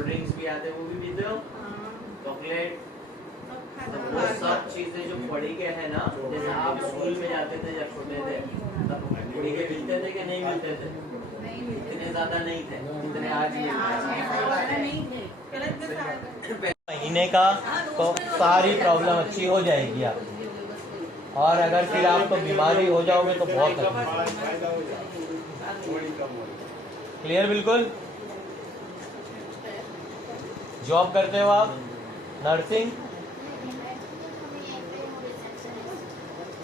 Cold drinks भी आते हैं, वो भी पीते हो? चॉकलेट, वो सब चीजें जो पड़ी के है ना, जैसे आप स्कूल में जाते थे जब छोटे थे, तब पड़ी के मिलते थे कि नहीं मिलते थे? इतने ज्यादा नहीं थे जितने आज महीने का, तो सारी प्रॉब्लम अच्छी हो जाएगी आप। और अगर फिर आपको बीमारी हो जाओगे तो बहुत क्लियर। बिल्कुल। जॉब करते हो आप? नर्सिंग?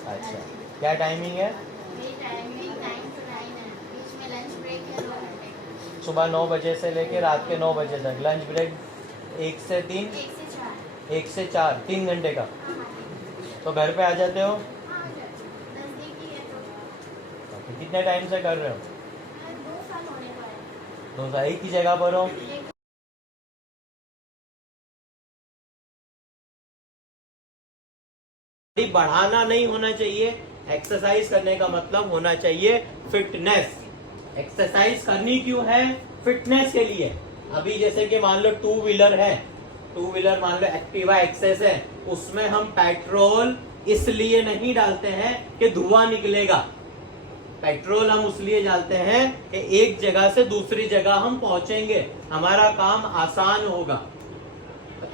अच्छा, क्या टाइमिंग है? सुबह 9 बजे से लेकर रात के 9 बजे तक। लंच ब्रेक 1 से 3? 1 से 4, 3 घंटे का। तो घर पे आ जाते हो? कितने टाइम से कर रहे हो? 2 साल। एक ही जगह पर हो? बढ़ाना नहीं होना चाहिए। एक्सरसाइज करने का मतलब होना चाहिए फिटनेस। एक्सरसाइज करनी क्यों है? फिटनेस के लिए। अभी जैसे कि मान लो 2 व्हीलर है, 2 व्हीलर मान लो एक्टिवा एक्सेस है, उसमें हम पेट्रोल इसलिए नहीं डालते हैं कि धुआं निकलेगा। पेट्रोल हम उसलिए डालते हैं कि एक जगह से दूसरी जगह हम पहुंचेंगे, हमारा काम आसान होगा।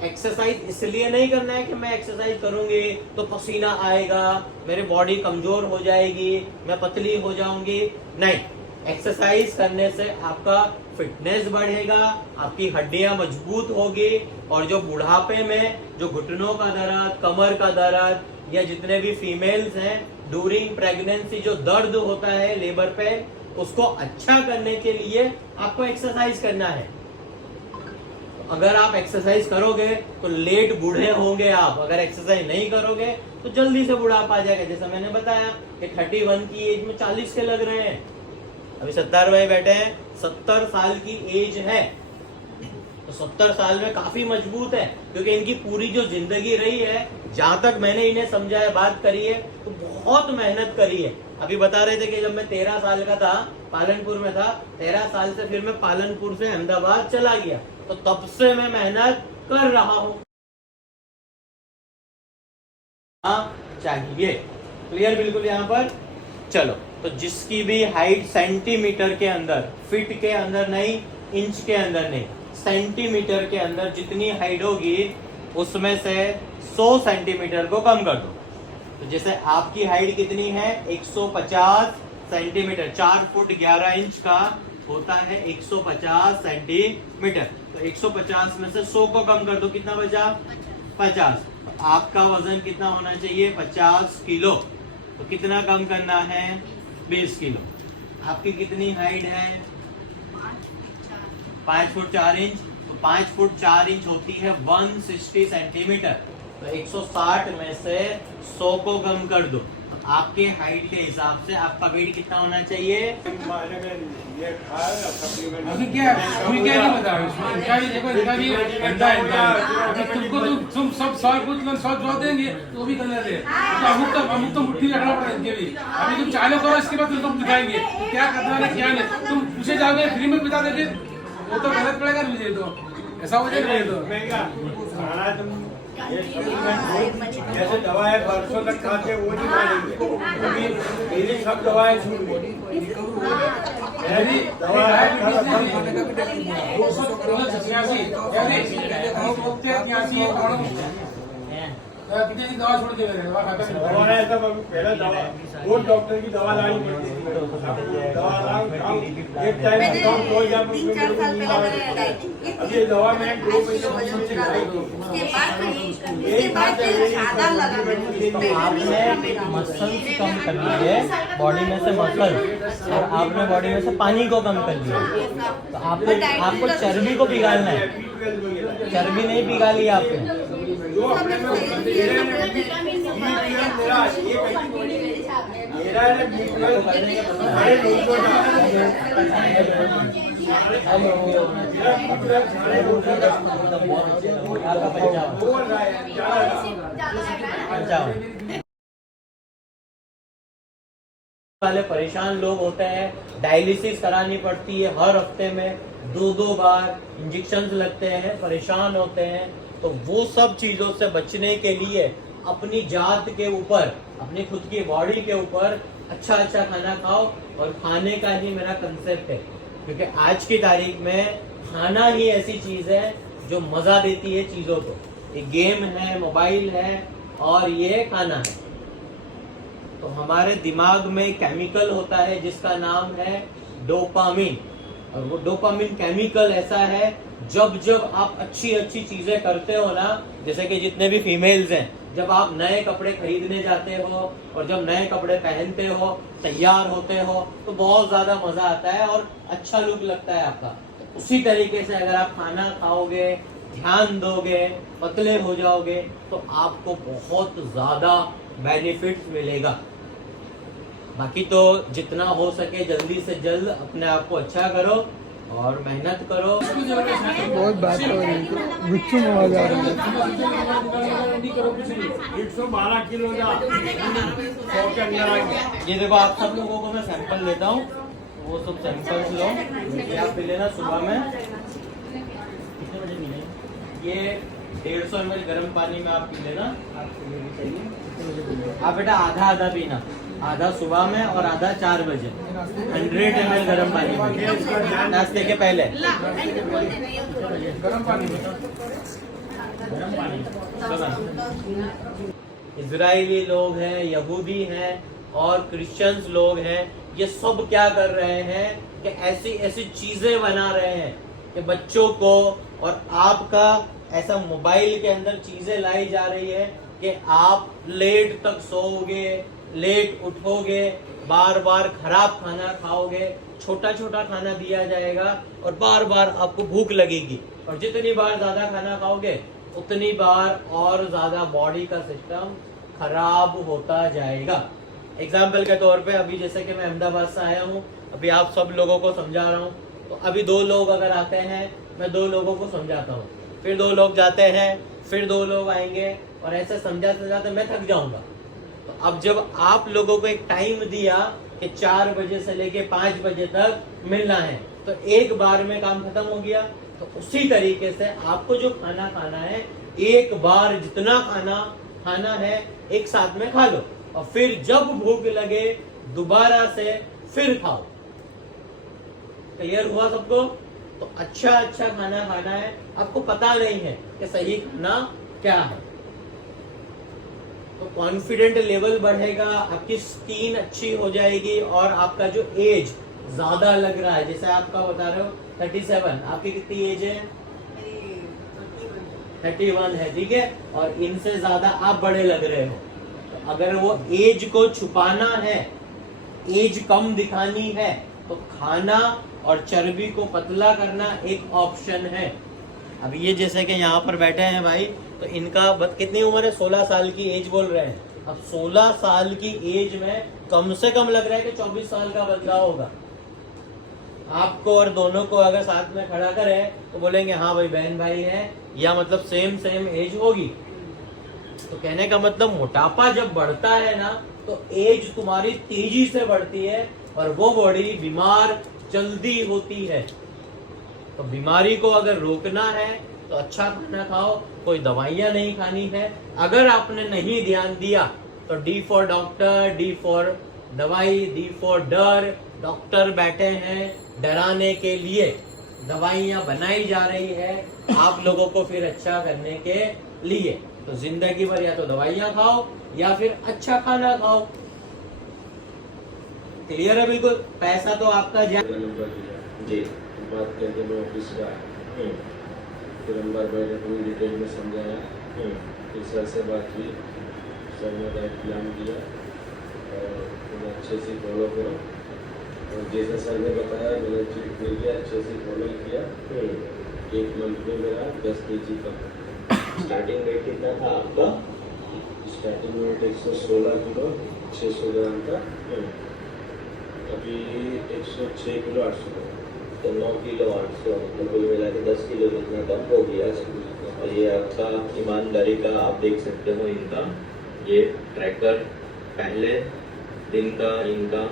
एक्सरसाइज इसलिए नहीं करना है कि मैं एक्सरसाइज करूंगी तो पसीना आएगा, मेरी बॉडी कमजोर हो जाएगी, मैं पतली हो जाऊंगी। नहीं, एक्सरसाइज करने से आपका फिटनेस बढ़ेगा, आपकी हड्डियां मजबूत होगी, और जो बुढ़ापे में जो घुटनों का दर्द, कमर का दर्द, या जितने भी फीमेल्स हैं ड्यूरिंग प्रेगनेंसी जो दर्द होता है लेबर पे, उसको अच्छा करने के लिए आपको एक्सरसाइज करना है। अगर आप एक्सरसाइज करोगे तो लेट बूढ़े होंगे आप, अगर एक्सरसाइज नहीं करोगे तो जल्दी से बुढ़ापा आ जाएगा। जैसा मैंने बताया कि 31 की एज में 40 के लग रहे हैं। अभी 70 भाई बैठे हैं, 70 साल की एज है, तो 70 साल में काफी मजबूत है, क्योंकि इनकी पूरी जो जिंदगी रही है, जहां तक मैंने इन्हें समझाया, बात करी है, तो बहुत मेहनत करी है। अभी बता रहे थे कि जब मैं 13 साल का था, पालनपुर में था, 13 साल से फिर मैं पालनपुर से अहमदाबाद चला गया, तो तब से मैं मेहनत कर रहा हूँ। चाहिए। क्लियर बिल्कुल यहाँ पर। चलो, तो जिसकी भी हाइट सेंटीमीटर के अंदर, फीट के अंदर नहीं, इंच के अंदर नहीं, सेंटीमीटर के अंदर जितनी हाइट होगी उसमें से 100 सेंटीमीटर को कम कर दो। तो जैसे आपकी हाइट कितनी है? 150 सेंटीमीटर। 4 फुट 11 इंच का होता है 150 सेंटीमीटर। तो 150 में से 100 को कम कर दो, कितना बचा? 50। तो आपका वजन कितना होना चाहिए? 50 किलो। तो कितना कम करना है? 20 किलो। आपकी कितनी हाइट है? 5 फुट 4 इंच। तो 5 फुट 4 इंच होती है 160 सेंटीमीटर। तो 160 में से 100 को कम कर दो। तो आपके हाइट के हिसाब से आपका वेट कितना होना चाहिए? अभी क्या नहीं बता इनका भी देखो, इनका भी अभी तुम सब सवाल पूछ लो, सब जवाब देंगे तो भी गलत है। तो अमुक तो मुट्ठी रखना पड़ा इनके भी। अभी तुम चालू करो, इसके बाद तुम दिखाएंगे क्या करना है क्या नहीं। तुम पूछे जाओगे फ्री में बता देंगे, वो तो गलत पड़ेगा मुझे, तो ऐसा हो जाएगा। जैसे दवाएं बरसों तक खाते वो नहीं मानेंगे, मेरी सब दवाएं छूट गई। कितनी दवा छोड़ दे रहे पहले दवा वो डॉक्टर की दवा लानी पड़ती थी। दवा लाऊं एक टाइम अभी दवा में 2 महीने आपने मसल्स कम कर लिए, बॉडी में से मसल, और आपने बॉडी में से पानी को कम कर लिया। तो आपको चर्बी को पिघालना है, चर्बी नहीं पिघाली आपने। वाले परेशान लोग होते हैं, डायलिसिस करानी पड़ती है हर हफ्ते में 2-2 बार, इंजेक्शन लगते हैं, परेशान होते हैं। तो वो सब चीजों से बचने के लिए अपनी जात के ऊपर, अपनी खुद की बॉडी के ऊपर अच्छा अच्छा खाना खाओ। और खाने का ही मेरा कंसेप्ट है, क्योंकि आज की तारीख में खाना ही ऐसी चीज है जो मजा देती है चीजों को। ये गेम है, मोबाइल है और ये खाना है। तो हमारे दिमाग में केमिकल होता है जिसका नाम है डोपामिन। और वो डोपामिन केमिकल ऐसा है, जब जब आप अच्छी अच्छी चीजें करते हो ना, जैसे कि जितने भी फीमेल्स हैं, जब आप नए कपड़े खरीदने जाते हो और जब नए कपड़े पहनते हो, तैयार होते हो, तो बहुत ज्यादा मजा आता है और अच्छा लुक लगता है आपका। तो उसी तरीके से अगर आप खाना खाओगे, ध्यान दोगे, पतले हो जाओगे, तो आपको बहुत ज्यादा बेनिफिट्स मिलेगा। बाकी तो जितना हो सके जल्दी से जल्द अपने आप को अच्छा करो और मेहनत करो। बहुत बात हो रही है, गुच्चू में आवाज आ रही है। 112 किलो का 100 के अंदर आ गया। ये देखो, आप सब लोगों को मैं सैंपल देता हूँ, वो सब सैंपल्स लो। ये आप पी लेना सुबह में। कितने बजे मिले? ये 150 ml गर्म पानी में आप पी लेना। आपको ये भी चाहिए? कितने बजे पीना? आप बेटा आधा आधा पीना, आधा सुबह में और आधा 4 बजे। 100 ml गर्म पानी में नाश्ते के पहले। गर्म पानी में इजरायली लोग हैं, यहूदी हैं और क्रिश्चियंस लोग हैं, ये सब क्या कर रहे हैं कि ऐसी ऐसी चीजें बना रहे हैं कि बच्चों को और आपका ऐसा मोबाइल के अंदर चीजें लाई जा रही है कि आप लेट तक सोओगे, लेट उठोगे, बार बार खराब खाना खाओगे, छोटा छोटा खाना दिया जाएगा और बार बार आपको भूख लगेगी। और जितनी बार ज्यादा खाना खाओगे उतनी बार और ज्यादा बॉडी का सिस्टम खराब होता जाएगा। एग्जाम्पल के तौर पे अभी जैसे कि मैं अहमदाबाद से आया हूँ, अभी आप सब लोगों को समझा रहा हूँ, तो अभी 2 लोग अगर आते हैं, मैं 2 लोगों को समझाता हूँ, फिर 2 लोग जाते हैं, फिर 2 लोग आएंगे और ऐसे समझाते समझाते मैं थक जाऊंगा। तो अब जब आप लोगों को एक टाइम दिया कि 4 बजे से लेके 5 बजे तक मिलना है, तो एक बार में काम खत्म हो गया। तो उसी तरीके से आपको जो खाना खाना है, एक बार जितना खाना खाना है एक साथ में खा लो और फिर जब भूख लगे दोबारा से फिर खाओ। क्लियर हुआ सबको? तो अच्छा अच्छा खाना खाना है। आपको पता नहीं है कि सही खाना क्या है, तो कॉन्फिडेंट लेवल बढ़ेगा, आपकी स्किन अच्छी हो जाएगी और आपका जो एज ज्यादा लग रहा है, जैसे आपका बता रहे हो 37, आपकी कितनी एज है? 31 है, ठीक है। और इनसे ज्यादा आप बड़े लग रहे हो। तो अगर वो एज को छुपाना है, एज कम दिखानी है, तो खाना और चर्बी को पतला करना एक ऑप्शन है। अब ये जैसे कि यहाँ पर बैठे हैं भाई, तो इनका कितनी उम्र है? 16 साल की एज बोल रहे हैं। अब 16 साल की एज में कम से कम लग रहा है कि 24 साल का बंदा होगा। आपको और दोनों को अगर साथ में खड़ा करें तो बोलेंगे हाँ भाई बहन भाई है, या मतलब सेम एज होगी। तो कहने का मतलब मोटापा जब बढ़ता है ना, तो एज तुम्हारी तेजी से बढ़ती है और वो बॉडी बीमार जल्दी होती है। तो बीमारी को अगर रोकना है तो अच्छा खाना खाओ, कोई दवाइयां नहीं खानी है। अगर आपने नहीं ध्यान दिया तो D for doctor, D for दवाई, डी फॉर डर। डॉक्टर बैठे हैं डराने के लिए, दवाइयां बनाई जा रही है आप लोगों को फिर अच्छा करने के लिए। तो जिंदगी भर या तो दवाइयां खाओ या फिर अच्छा खाना खाओ। क्लियर है बिल्कुल? पैसा तो आपका जी, बात करके मैं ऑफिस का फिर हम बार बार पूरी डिटेल में समझाया। फिर सर से बात हुई, सर ने डाइट प्लान दिया और तुम अच्छे से फॉलो करो। और जैसा सर ने बताया मैंने ट्रीटमेंट किया, अच्छे से फॉलो किया। 1 मंथ में मेरा 10 kg कम। स्टार्टिंग वेट कितना था आपका? स्टार्टिंग वेट 116 किलो 600 ग्राम था। अभी 106 किलो 800 ग्राम, तो 9 किलो 800, तो कुल मिला के 10 किलो जितना कम हो गया। और ये आपका ईमानदारी का आप देख सकते हो इनका ये ट्रैकर, पहले दिन का इनका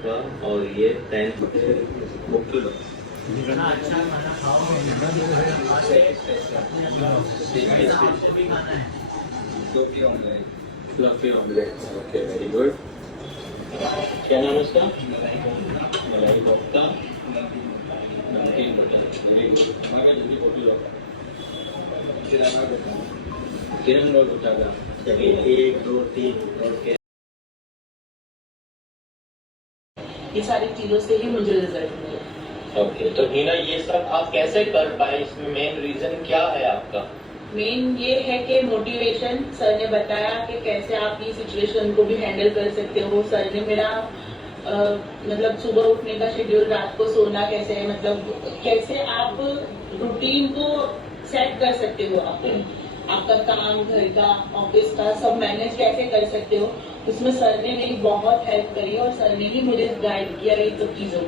आपका और ये 10th मुख्य जितना अच्छा खाना खाओ भी खाना है fluffy omelette okay very good क्या नाम है उसका मलाई कोफ्ता नमकीन बटर वेरी गुड हमारा जल्दी फोटो लो किरण रोड उठागा चलिए 1 2 3 और के ये सारी चीजों से ही मुझे रिजल्ट मिले। ओके तो हीना ये सब आप कैसे कर पाए इसमें मेन रीजन क्या है आपका मेन ये है कि मोटिवेशन सर ने बताया कि कैसे आप ये सिचुएशन को भी हैंडल कर सकते हो। सर ने मेरा मतलब सुबह उठने का शेड्यूल रात को सोना कैसे है मतलब कैसे आप रूटीन को सेट कर सकते हो आपका काम घर का ऑफिस का सब मैनेज कैसे कर सकते हो उसमें सर ने मेरी बहुत हेल्प करी और सर ने ही मुझे गाइड किया इन सब चीजों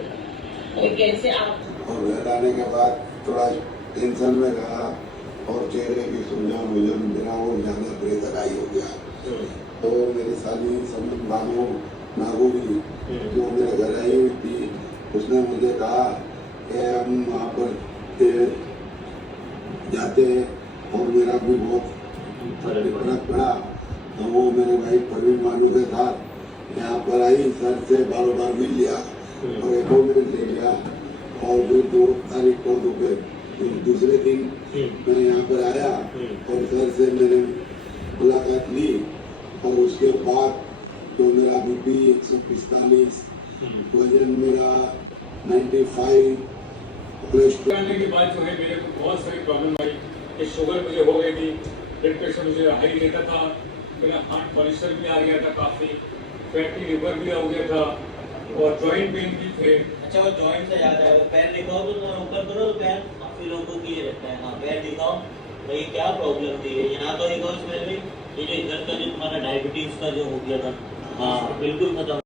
को कैसे आप और घर आने के बाद थोड़ा टेंशन में रहा और चेहरे की सुझाव मुझे मेरा वो ज्यादा बेहतराई हो गया तो मेरी साली समझ मानो नागो भी जो मेरे घर आई हुई थी उसने मुझे कहा कि हम वहाँ पर जाते हैं और मेरा भी बहुत फर्क पड़ा तो वो मेरे भाई परवीन मानू के साथ यहाँ पर आई सर से बार बार मिल लिया और एक मिनट ले लिया और फिर 2 तारीख को दोपहर दूसरे दिन मैं यहाँ पर आया और सर से मैंने मुलाकात ली और उसके बाद तो मेरा बीपी 145 वजन मेरा 95 कोलेस्ट्रॉल करने के बाद जो है मेरे को बहुत सारी प्रॉब्लम आई कि शुगर मुझे हो गई थी ब्लड प्रेशर मुझे हाई रहता था मेरा हार्ट कोलेस्ट्रॉल भी आ गया था काफ़ी फैटी लिवर भी हो गया था और जॉइंट पेन भी थे। अच्छा वो जॉइंट से याद है वो पैर दिखाओ तो ऊपर करो तो पैर काफी लोगों की ये रहता है हाँ पैर दिखाओ भाई क्या प्रॉब्लम थी यहाँ तो एक और इसमें भी ये जो इधर का जो तुम्हारा डायबिटीज का जो हो गया था हाँ बिल्कुल खत्म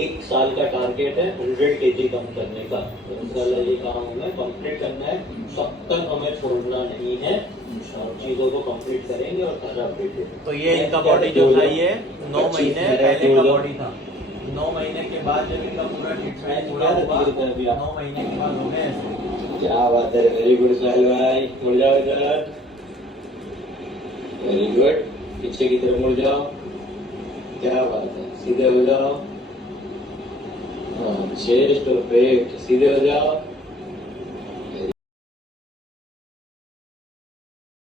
1 साल का टारगेट है 100 kg कम करने का तो इंशाल्लाह ये काम हमें कंप्लीट करना है तब तक हमें छोड़ना नहीं है और चीजों को कंप्लीट करेंगे और सारा अपडेट तो ये इनका बॉडी जो था ये 9 महीने पहले का बॉडी था 9 महीने के बाद जब इनका पूरा ट्रीटमेंट पूरा होगा 9 महीने के बाद हमें क्या बात है वेरी गुड साहिल भाई मुड़ जाओ इधर वेरी गुड पीछे की तरफ मुड़ जाओ क्या बात है सीधे हो जाओ चेस्ट और पेट सीधे हो जाओ